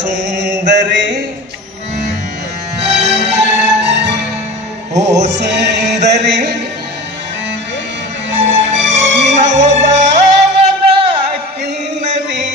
ಸುಂದರಿ ಓ ಸುಂದರಿ ನವಭಾವದ ಕಿನ್ನರಿ